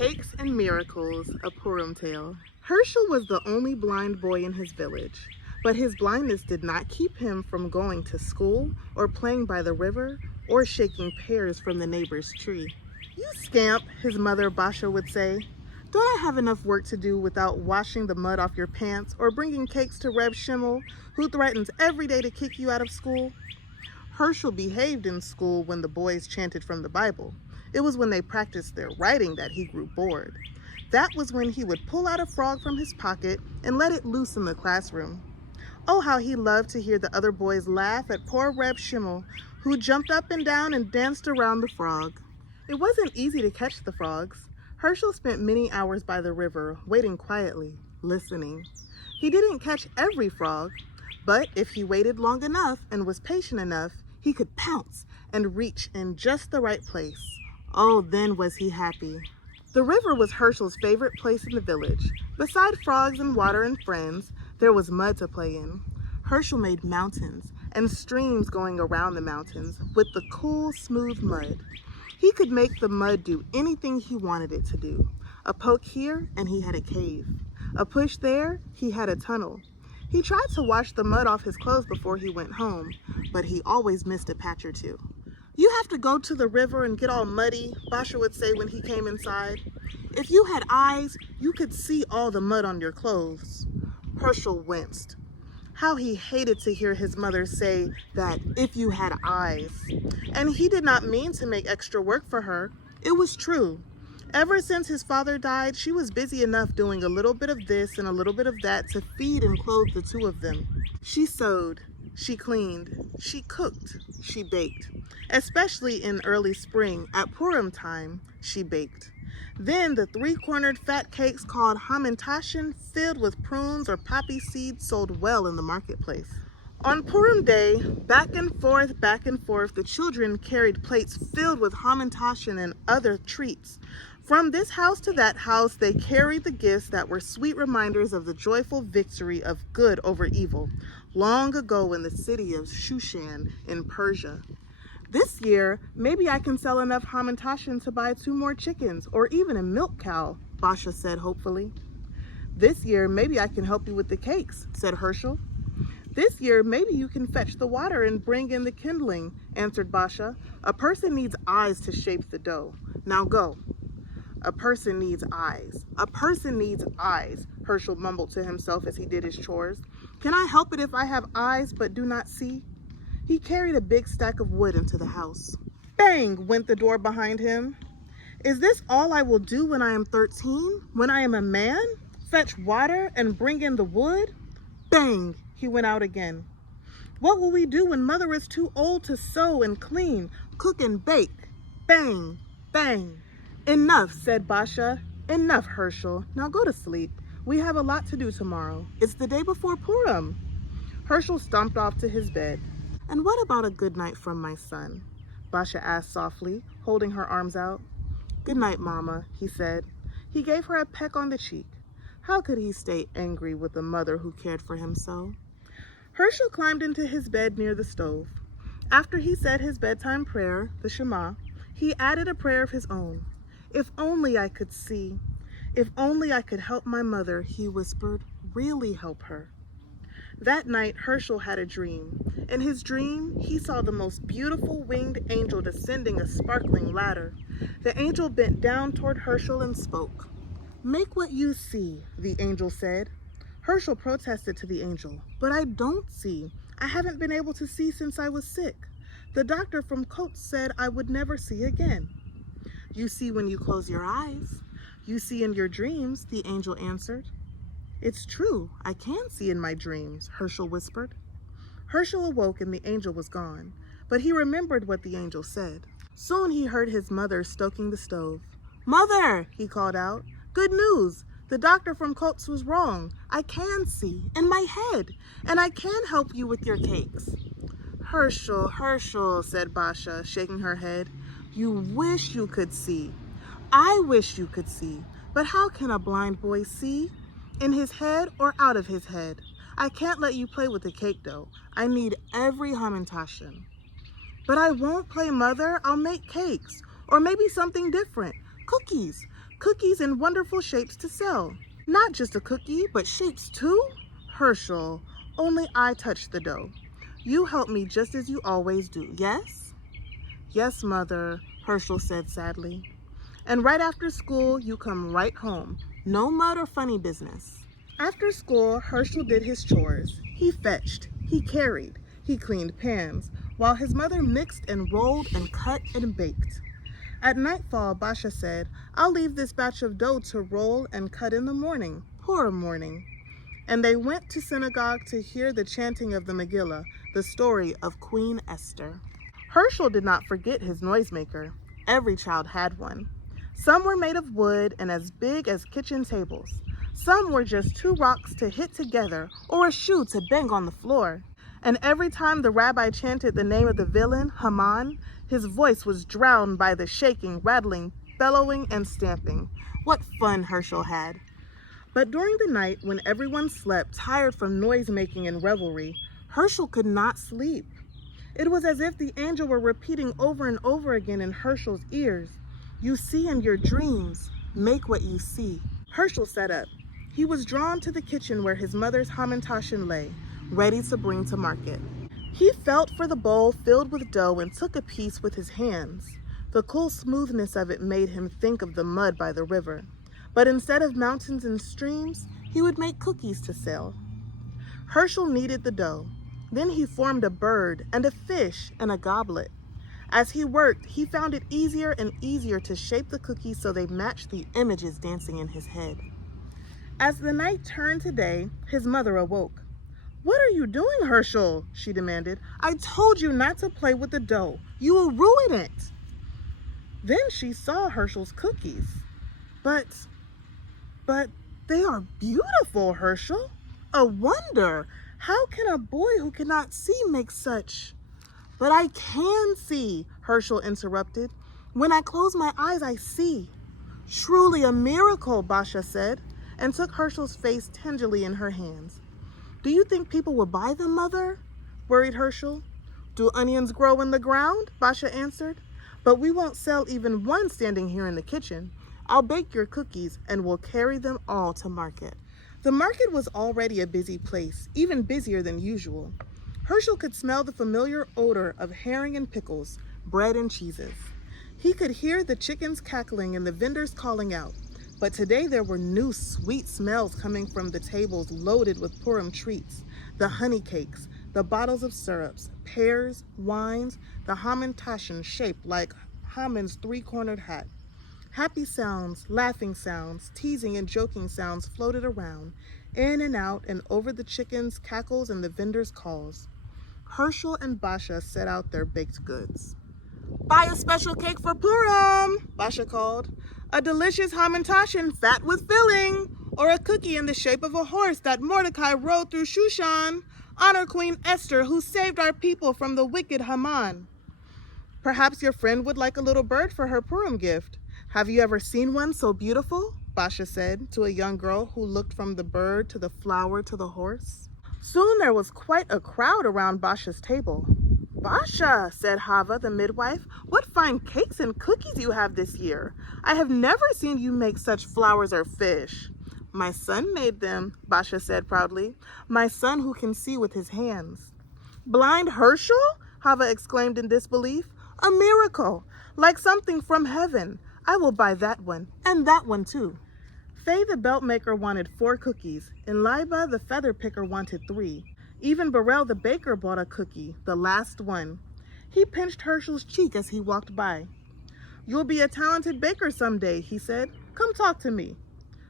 Cakes and Miracles, a Purim Tale. Herschel was the only blind boy in his village, but his blindness did not keep him from going to school or playing by the river or shaking pears from the neighbor's tree. "You scamp," his mother Basha would say. "Don't I have enough work to do without washing the mud off your pants or bringing cakes to Reb Shimmel, who threatens every day to kick you out of school?" Herschel behaved in school when the boys chanted from the Bible. It was when they practiced their writing that he grew bored. That was when he would pull out a frog from his pocket and let it loose in the classroom. Oh, how he loved to hear the other boys laugh at poor Reb Shimmel, who jumped up and down and danced around the frog. It wasn't easy to catch the frogs. Herschel spent many hours by the river, waiting quietly, listening. He didn't catch every frog, but if he waited long enough and was patient enough, he could pounce and reach in just the right place. Oh, then was he happy. The river was Herschel's favorite place in the village. Beside frogs and water and friends, there was mud to play in. Herschel made mountains and streams going around the mountains with the cool, smooth mud. He could make the mud do anything he wanted it to do. A poke here, and he had a cave. A push there, he had a tunnel. He tried to wash the mud off his clothes before he went home, but he always missed a patch or two. "You have to go to the river and get all muddy," Basha would say when he came inside. "If you had eyes, you could see all the mud on your clothes." Herschel winced. How he hated to hear his mother say that "if you had eyes." And he did not mean to make extra work for her. It was true. Ever since his father died, she was busy enough doing a little bit of this and a little bit of that to feed and clothe the two of them. She sewed, she cleaned, she cooked, she baked. Especially in early spring, at Purim time, she baked. Then the three-cornered fat cakes called Hamantaschen, filled with prunes or poppy seeds, sold well in the marketplace. On Purim day, back and forth, the children carried plates filled with Hamantaschen and other treats. From this house to that house, they carried the gifts that were sweet reminders of the joyful victory of good over evil, long ago in the city of Shushan in Persia. "This year, maybe I can sell enough Hamantaschen to buy 2 more chickens or even a milk cow," Basha said hopefully. "This year, maybe I can help you with the cakes," said Herschel. "This year, maybe you can fetch the water and bring in the kindling," answered Basha. "A person needs eyes to shape the dough. Now go." "A person needs eyes. A person needs eyes," Herschel mumbled to himself as he did his chores. "Can I help it if I have eyes but do not see?" He carried a big stack of wood into the house. Bang went the door behind him. "Is this all I will do when I am 13? When I am a man? Fetch water and bring in the wood?" Bang! He went out again. "What will we do when mother is too old to sew and clean, cook and bake?" Bang! Bang! "Enough," said Basha. "Enough, Herschel. Now go to sleep. We have a lot to do tomorrow. It's the day before Purim." Herschel stomped off to his bed. "And what about a good night from my son?" Basha asked softly, holding her arms out. "Good night, Mama," he said. He gave her a peck on the cheek. How could he stay angry with a mother who cared for him so? Herschel climbed into his bed near the stove. After he said his bedtime prayer, the Shema, he added a prayer of his own. "If only I could see. If only I could help my mother," he whispered, "really help her." That night, Herschel had a dream. In his dream, he saw the most beautiful winged angel descending a sparkling ladder. The angel bent down toward Herschel and spoke. "Make what you see," the angel said. Herschel protested to the angel, "But I don't see. I haven't been able to see since I was sick. The doctor from Coates said I would never see again." "You see when you close your eyes. You see in your dreams," the angel answered. "It's true, I can see in my dreams," Herschel whispered. Herschel awoke and the angel was gone, but he remembered what the angel said. Soon he heard his mother stoking the stove. "Mother," he called out, "good news. The doctor from Coates was wrong. I can see, in my head, and I can help you with your cakes." "Herschel, Herschel," said Basha, shaking her head. "You wish you could see. I wish you could see. But how can a blind boy see? In his head or out of his head? I can't let you play with the cake dough. I need every Hamantaschen." "But I won't play, Mother. I'll make cakes. Or maybe something different. Cookies. cookies in wonderful shapes to sell. Not just a cookie, but shapes too? Herschel, only I touch the dough. You help me just as you always do, yes? Yes, Mother, Herschel said sadly. And right after school, you come right home. No mud or funny business. After school, Herschel did his chores. He fetched, he carried, he cleaned pans, while his mother mixed and rolled and cut and baked. At nightfall, Basha said, I'll leave this batch of dough to roll and cut in the morning, Purim morning. And they went to synagogue to hear the chanting of the Megillah, the story of Queen Esther. Herschel did not forget his noisemaker. Every child had one. Some were made of wood and as big as kitchen tables. Some were just two rocks to hit together or a shoe to bang on the floor. And every time the rabbi chanted the name of the villain, Haman, his voice was drowned by the shaking, rattling, bellowing, and stamping. What fun Herschel had. But during the night, when everyone slept, tired from noise-making and revelry, Herschel could not sleep. It was as if the angel were repeating over and over again in Herschel's ears, you see in your dreams, make what you see. Herschel sat up. He was drawn to the kitchen where his mother's hamantaschen lay, ready to bring to market. He felt for the bowl filled with dough and took a piece with his hands. The cool smoothness of it made him think of the mud by the river. But instead of mountains and streams, he would make cookies to sell. Herschel kneaded the dough. Then he formed a bird and a fish and a goblet. As he worked, he found it easier and easier to shape the cookies so they matched the images dancing in his head. As the night turned to day, his mother awoke. What are you doing, Herschel? She demanded. I told you not to play with the dough. You will ruin it. Then she saw Herschel's cookies. But they are beautiful, Herschel. A wonder. How can a boy who cannot see make such? But I can see, Herschel interrupted. When I close my eyes, I see. Truly a miracle, Basha said, and took Herschel's face tenderly in her hands. Do you think people will buy them, Mother? Worried Herschel. Do onions grow in the ground? Basha answered. But we won't sell even one standing here in the kitchen. I'll bake your cookies and we'll carry them all to market. The market was already a busy place, even busier than usual. Herschel could smell the familiar odor of herring and pickles, bread and cheeses. He could hear the chickens cackling and the vendors calling out. But today there were new sweet smells coming from the tables loaded with Purim treats, the honey cakes, the bottles of syrups, pears, wines, the hamantaschen shaped like Haman's three-cornered hat. Happy sounds, laughing sounds, teasing and joking sounds floated around, in and out and over the chickens' cackles and the vendors' calls. Herschel and Basha set out their baked goods. Buy a special cake for Purim, Basha called. A delicious hamantaschen fat with filling, or a cookie in the shape of a horse that Mordecai rode through Shushan. Honor Queen Esther, who saved our people from the wicked Haman. Perhaps your friend would like a little bird for her Purim gift. Have you ever seen one so beautiful? Basha said to a young girl who looked from the bird to the flower to the horse. Soon there was quite a crowd around Basha's table. Basha, said Hava, the midwife, what fine cakes and cookies you have this year. I have never seen you make such flowers or fish. My son made them, Basha said proudly. My son who can see with his hands. Blind Herschel? Hava exclaimed in disbelief. A miracle, like something from heaven. I will buy that one, and that one too. Faye the belt maker wanted 4 cookies, and Liba the feather picker wanted 3. Even Burrell the baker bought a cookie, the last one. He pinched Herschel's cheek as he walked by. You'll be a talented baker someday, he said. Come talk to me.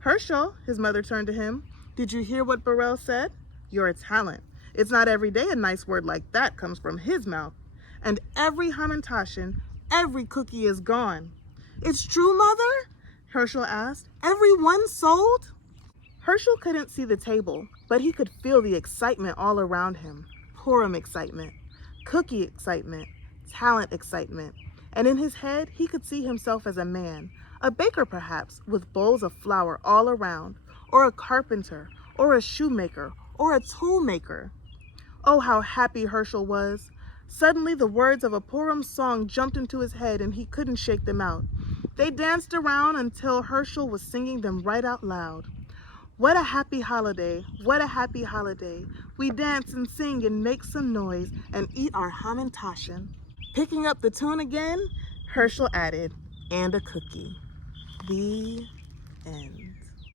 Herschel, his mother turned to him. Did you hear what Burrell said? You're a talent. It's not every day a nice word like that comes from his mouth. And every hamantaschen, every cookie is gone. It's true, Mother? Herschel asked. Every one sold? Herschel couldn't see the table, but he could feel the excitement all around him. Purim excitement, cookie excitement, talent excitement. And in his head, he could see himself as a man, a baker perhaps, with bowls of flour all around, or a carpenter, or a shoemaker, or a tool maker. Oh, how happy Herschel was. Suddenly, the words of a Purim song jumped into his head and he couldn't shake them out. They danced around until Herschel was singing them right out loud. What a happy holiday, what a happy holiday. We dance and sing and make some noise and eat our Haman. Picking up the tune again, Herschel added, and a cookie. The end.